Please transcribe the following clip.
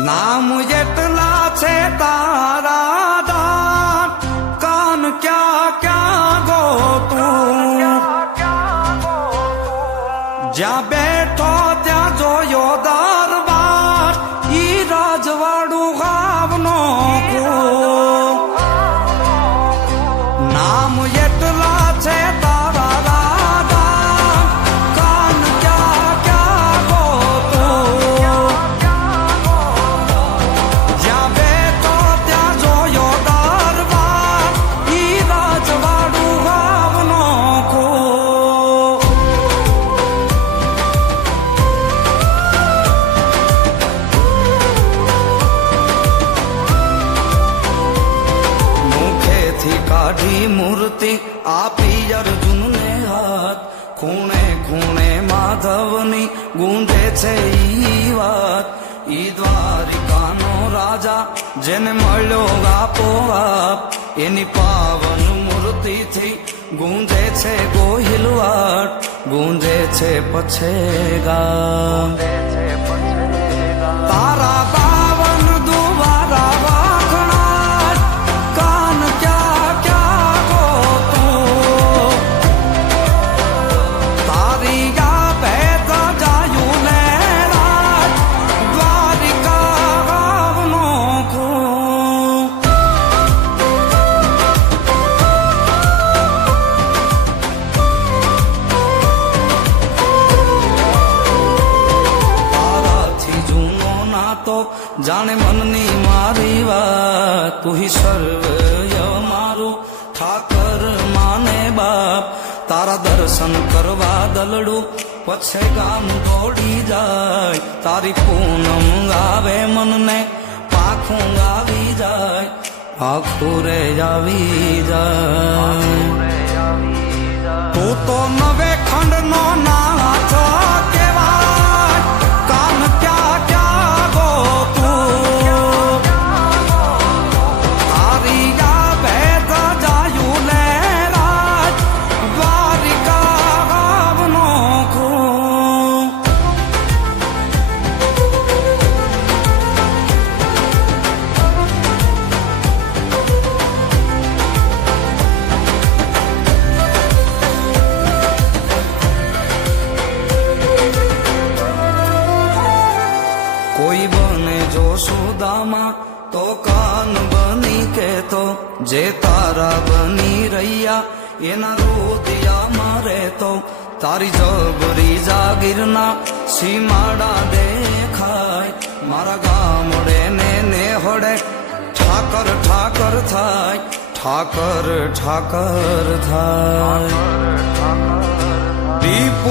નામ જેટલા છે તારા દાન કાન ક્યાં ક્યાં ગોતું જ્યાં બેઠો ત્યાં જોયો દરબાર ઈ રાજવાડું ગામનો નામ એટલા છે તારા રાધા કાન ક્યાં ક્યાં ગોતું જ્યાં બેઠો ત્યાં જોયો દરબાર ઈ રાજવાડું ગામનો કાઢી મૂર્તિ આપી અર્જુનને હાથ ખૂણે ખૂણે માધવની ગુંજે છે ઈ વાત ઈ દ્વારિકાનો રાજા જેને મળ્યો આપો આપ એની પાવન મૂર્તિથી ગુંજે છે ગોહિલવાટ ગુંજે છે પછેગા તારા પાવન દુવારા વાખણા કાન ક્યાં ક્યાં ગોતું તારી યા બેતા જાયું ને રાજ દ્વારિકા ગામનો તારાથી જૂનો નાતો જાણે મનની મારી વાત તું હી સર્વય મારું ઠાકર માને બાપ તારા દર્શન કરવા દલડું પછે ગામ દોડી જાય તારી પૂનમ ગાવે મનને પાખું ગાવી જાય આખું રે આવી જાય તું તો નવે ખંડનો નાથ કેવાય કાન ક્યાં ક્યાં ગોતું તારી યા બેત જાયું લે રાજ દ્વારિકા ગામનો કોઈ બને જો સુદામા તો કાન બની કેતો જે તારા બની રહ્યા એના રોદિયામાં રહેતો તારી જબરી જાગીરના સીમાડા દેખાય મારા ગામડે ને હોડે ઠાકર ઠાકર થાય ઠાકર ઠાકર થાય દીપ